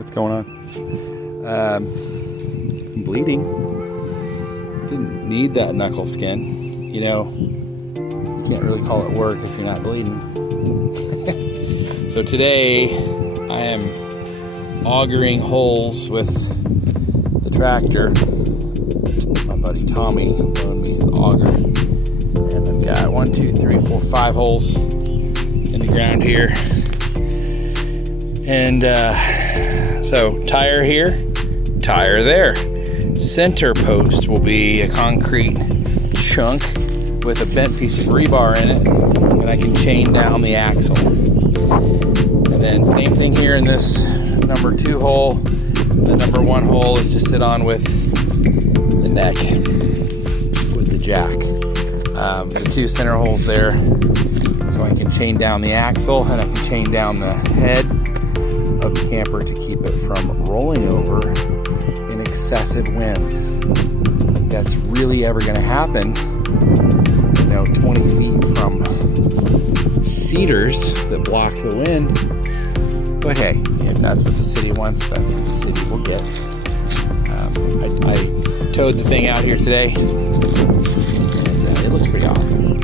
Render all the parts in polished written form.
What's going on? I'm bleeding. Didn't need that knuckle skin. You know, you can't really call it work if you're not bleeding. So today I am augering holes with the tractor. My buddy Tommy loaned me his auger. And I've got 1, 2, 3, 4, 5 holes in the ground here. And so tire here, tire there. Center post will be a concrete chunk with a bent piece of rebar in it, and I can chain down the axle. And then same thing here in this number 2 hole. The number 1 hole is to sit on with the neck, with the jack. The 2 center holes there, so I can chain down the axle and I can chain down the head of the camper to keep it from rolling over in excessive winds. If that's really ever going to happen, 20 feet from cedars that block the wind. But hey, if that's what the city wants, that's what the city will get. I towed the thing out here today, and it looks pretty awesome.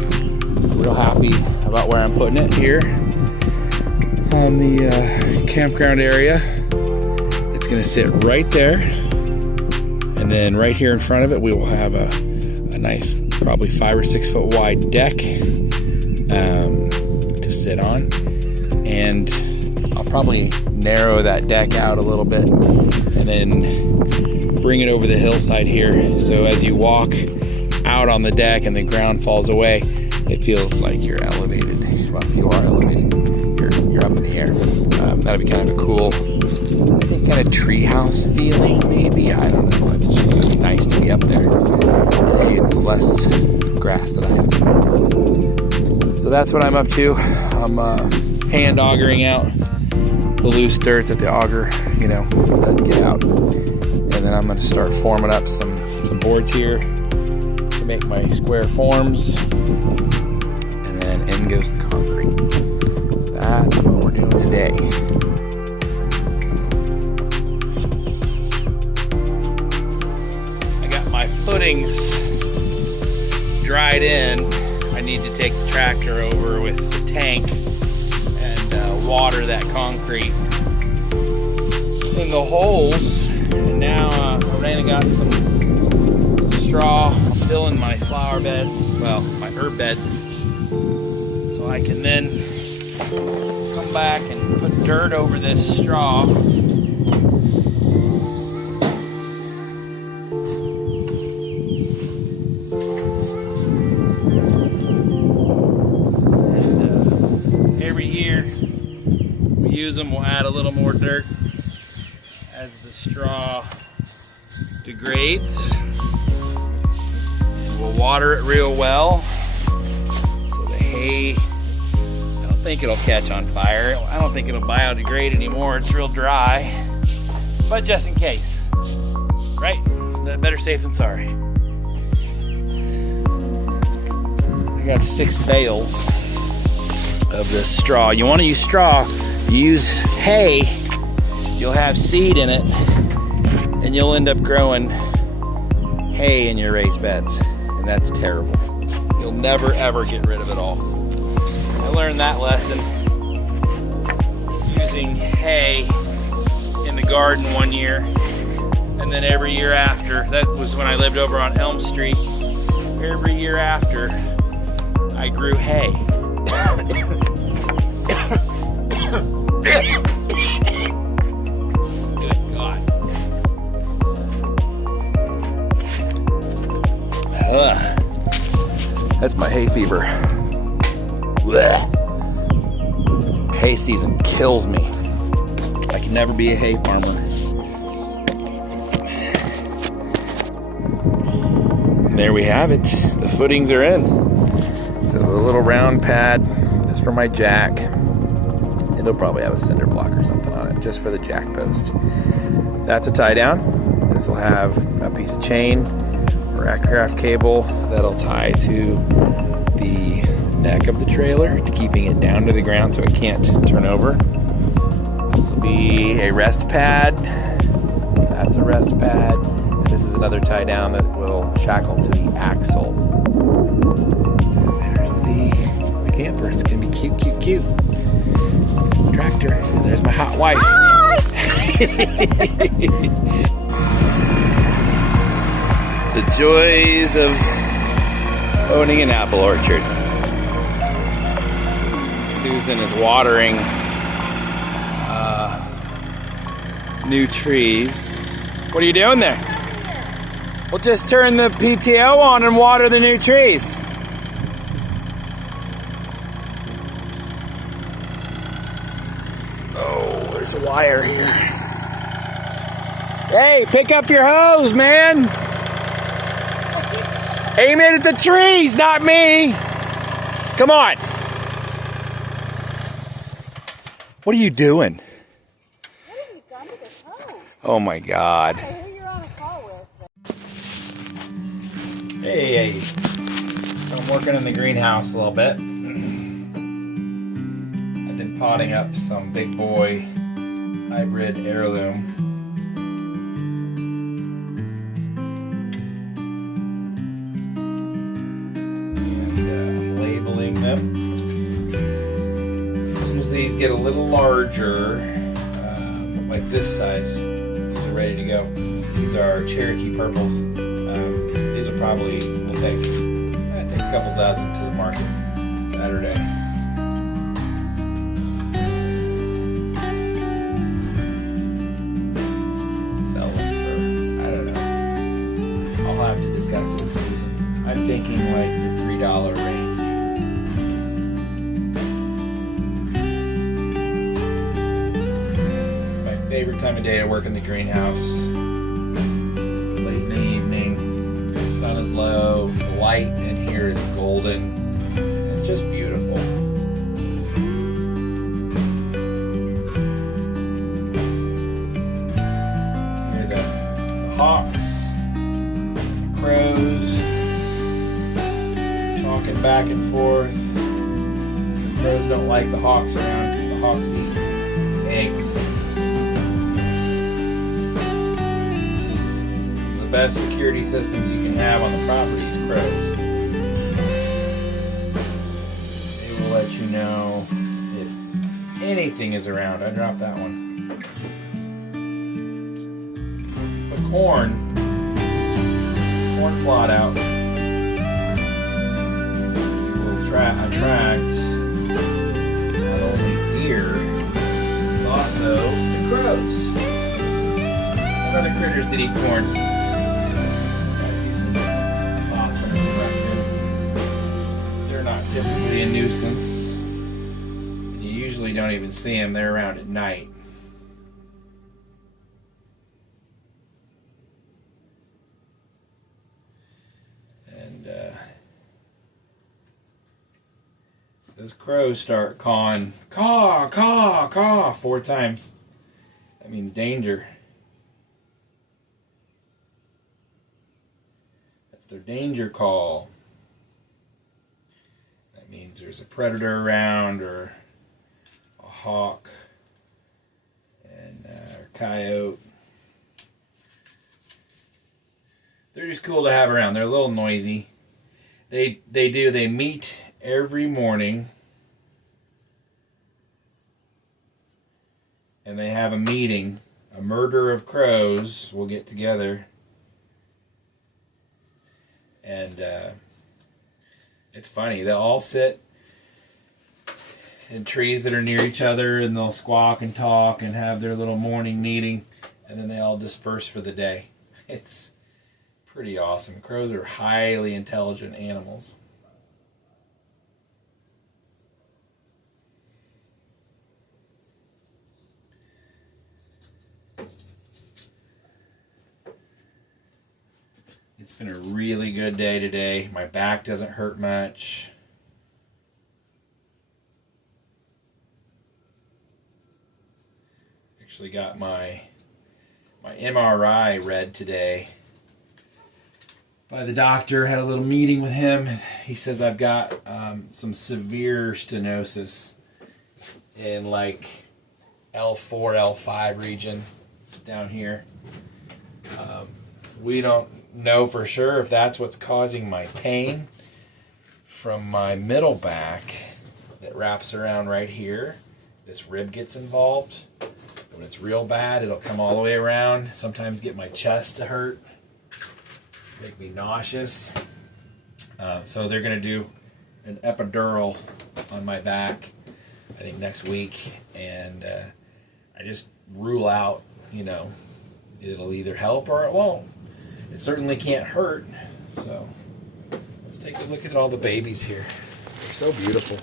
Real happy about where I'm putting it here on the campground area. It's going to sit right there, and then right here in front of it we will have a nice, probably 5 or 6 foot wide deck to sit on, and I'll probably narrow that deck out a little bit and then bring it over the hillside here, so as you walk out on the deck and the ground falls away, it feels like you're elevated. Well, you are elevated. You're up in the air. That'll be kind of a cool, I think, kind of treehouse feeling, maybe. I don't know. It should be nice to be up there. It's less grass that I have to mow. So that's what I'm up to. I'm hand augering out the loose dirt that the auger, doesn't get out. And then I'm going to start forming up some boards here to make my square forms. And then in goes the concrete. So that's what we're doing today. I got my footings dried in. I need to take the tractor over with the tank and water that concrete in the holes. And now I ran and got some straw. I'm filling my flower beds, my herb beds, so I can then come back and put dirt over this straw. And every year we use them, we'll add a little more dirt as the straw degrades. We'll water it real well so the hay, I don't think it'll catch on fire. I don't think it'll biodegrade anymore. It's real dry, but just in case, right? Better safe than sorry. I got 6 bales of this straw. You want to use straw, you use hay, you'll have seed in it, and you'll end up growing hay in your raised beds, and that's terrible. You'll never ever get rid of it all. I learned that lesson using hay in the garden one year, and then every year after, that was when I lived over on Elm Street, every year after I grew hay. That's my hay fever. Blech. Hay season kills me. I can never be a hay farmer. And there we have it. The footings are in. So the little round pad is for my jack. It'll probably have a cinder block or something on it, just for the jack post. That's a tie down. This will have a piece of chain, Ratcraft cable that'll tie to the neck of the trailer, keeping it down to the ground so it can't turn over. This will be a rest pad. That's a rest pad. And this is another tie down that will shackle to the axle. And there's the camper. It's gonna be cute, cute, cute. Tractor. And there's my hot wife. The joys of owning an apple orchard. Susan is watering new trees. What are you doing there? We'll just turn the PTO on and water the new trees. Oh, there's a wire here. Hey, pick up your hose, man. Aim it at the trees, not me. Come on. What are you doing? What have you done to this hose? Oh my God. Who you're on a call with? Hey. I'm working in the greenhouse a little bit. I've been potting up some big boy hybrid heirloom. And labeling them. As soon as these get a little larger, like this size, these are ready to go. These are Cherokee purples. These will probably, we'll take a couple dozen to the market Saturday. Sell them for, I don't know. I'll have to discuss it with Susan. I'm thinking like the $3 range. Favorite time of day to work in the greenhouse. Late in the evening, the sun is low, the light in here is golden. It's just beautiful. Hear the hawks, crows, talking back and forth. The crows don't like the hawks around because the hawks eat eggs. The best security systems you can have on the property is crows. They will let you know if anything is around. I dropped that one. Put corn plot out. It will attract not only deer, but also the crows and other critters that eat corn. They're not typically a nuisance. You usually don't even see them. They're around at night. And those crows start cawing, caw, caw, caw, 4 times. That means danger. Their danger call. That means there's a predator around, or a hawk, and or coyote. They're just cool to have around. They're a little noisy. They meet every morning, and they have a meeting. A murder of crows will get together. And it's funny. They'll all sit in trees that are near each other, and they'll squawk and talk and have their little morning meeting, and then they all disperse for the day. It's pretty awesome. Crows are highly intelligent animals. It's been a really good day today. My back doesn't hurt much. Actually got my MRI read today by the doctor. Had a little meeting with him, and he says I've got some severe stenosis in like L4, L5 region. It's down here. We don't know for sure if that's what's causing my pain from my middle back that wraps around right here. This rib gets involved. When it's real bad, it'll come all the way around. Sometimes get my chest to hurt, make me nauseous. So they're going to do an epidural on my back, I think next week. And I just rule out, it'll either help or it won't. It certainly can't hurt. So let's take a look at all the babies here. They're so beautiful.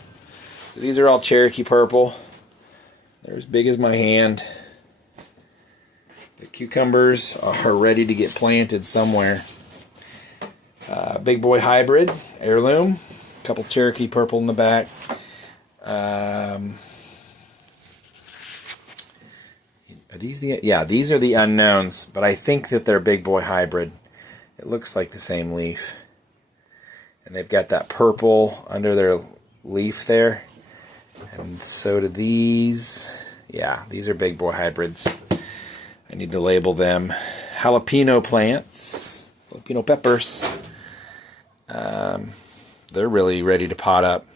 So these are all Cherokee purple. They're as big as my hand. The cucumbers are ready to get planted somewhere. Big boy hybrid, heirloom. A couple Cherokee purple in the back. Are these these are the unknowns, but I think that they're big boy hybrid. It looks like the same leaf. And they've got that purple under their leaf there. And so do these. Yeah, these are big boy hybrids. I need to label them. Jalapeno plants. Jalapeno peppers. They're really ready to pot up.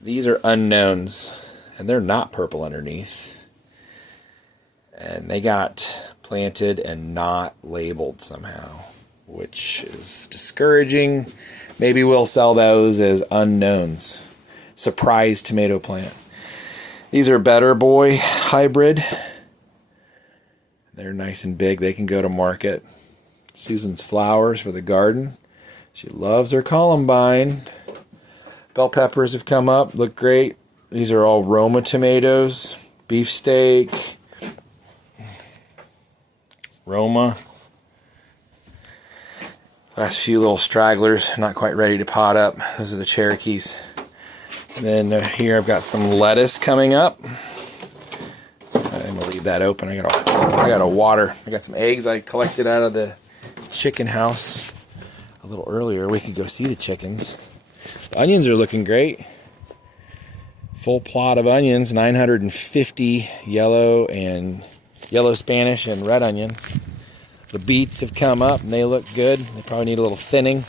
These are unknowns. And they're not purple underneath. And they got planted and not labeled somehow, which is discouraging. Maybe we'll sell those as unknowns. Surprise tomato plant. These are Better Boy hybrid. They're nice and big. They can go to market. Susan's flowers for the garden. She loves her columbine. Bell peppers have come up. Look great. These are all Roma tomatoes. Beefsteak. Roma. Last few little stragglers. Not quite ready to pot up. Those are the Cherokees. And then here I've got some lettuce coming up. I'm gonna leave that open. I got a water. I got some eggs I collected out of the chicken house a little earlier. We could go see the chickens. The onions are looking great. Full plot of onions, 950 yellow Spanish and red onions. The beets have come up and they look good. They probably need a little thinning.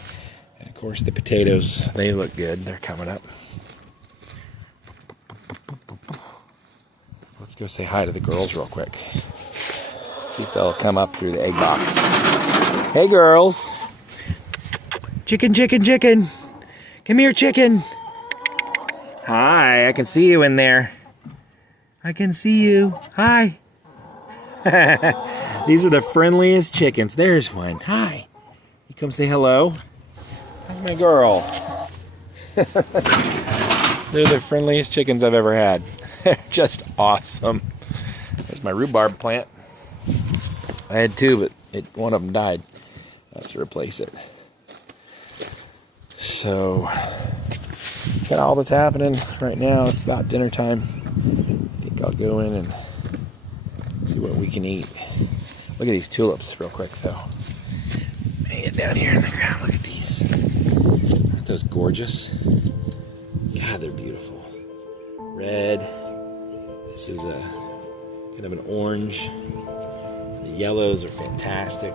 And of course the potatoes, they look good. They're coming up. Let's go say hi to the girls real quick. See if they'll come up through the egg box. Hey girls. Chicken, chicken, chicken. Come here, chicken. Hi, I can see you in there. I can see you. Hi. These are the friendliest chickens. There's one. Hi. You come say hello. How's my girl? They're the friendliest chickens I've ever had. They're just awesome. There's my rhubarb plant. I had two, but one of them died. I have to replace it. So, that's kind of all that's happening right now. It's about dinner time. I think I'll go in and see what we can eat. Look at these tulips real quick, though. Hang it down here in the ground. Look at these. Aren't those gorgeous? God, they're beautiful. Red. This is a kind of an orange. The yellows are fantastic.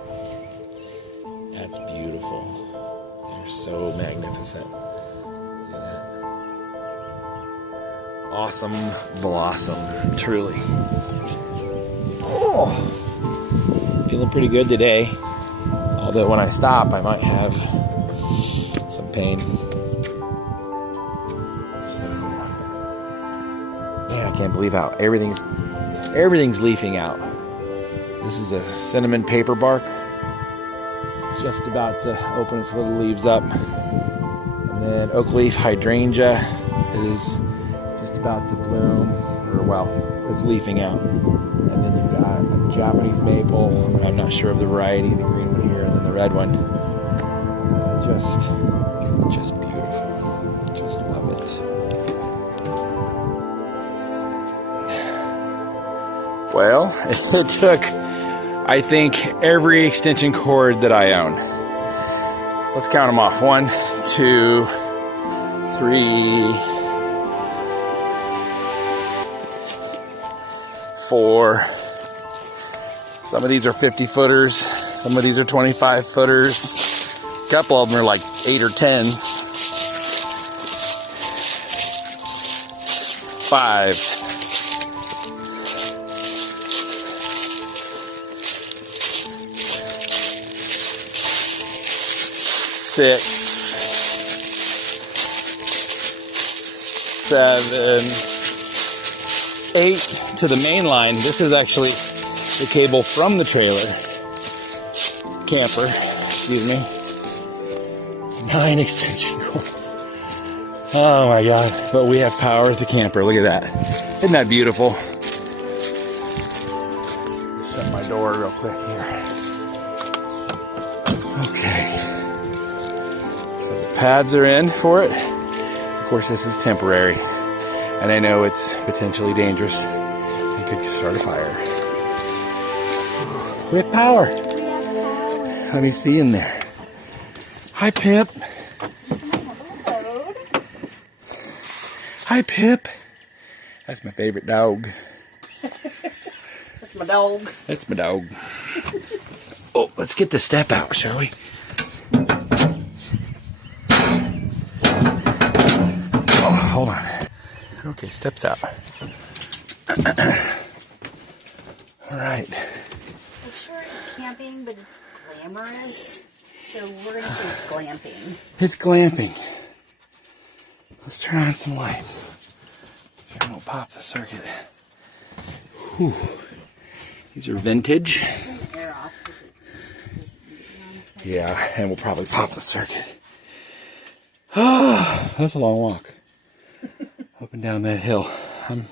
That's beautiful. They're so magnificent. Look at that. Awesome blossom, truly. Oh, feeling pretty good today. Although when I stop, I might have some pain. Man, I can't believe how everything's leafing out. This is a cinnamon paper bark. It's just about to open its little leaves up. And then oak leaf hydrangea is just about to bloom, or well, it's leafing out. And then you've got a Japanese maple. I'm not sure of the variety, the green one here, and then the red one. Just beautiful. Just love it. Well, it took, I think, every extension cord that I own. Let's count them off. 1, 2, 3, 4. Some of these are 50 footers. Some of these are 25 footers. A couple of them are like 8 or 10. 5. 6. 7. 8 to the main line. This is actually the cable from the trailer. Camper, excuse me. 9 extension cords. Oh my God, but we have power at the camper. Look at that. Isn't that beautiful? Shut my door real quick here. Okay. So the pads are in for it. Of course, this is temporary. And I know it's potentially dangerous. It could start a fire. We have power. Let me see in there. Hi, Pip. Hi, Pip. That's my favorite dog. That's my dog. That's my dog. Oh, let's get the step out, shall we? Oh, hold on. Okay, steps out. All right. I'm sure it's camping, but it's glamorous. So we're going to say it's glamping. It's glamping. Let's turn on some lights. And we'll pop the circuit. Whew. These are vintage. Turn the air off because it's Yeah, and we'll probably pop the circuit. Oh, that's a long walk. Up and down that hill. I'm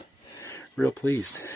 real pleased.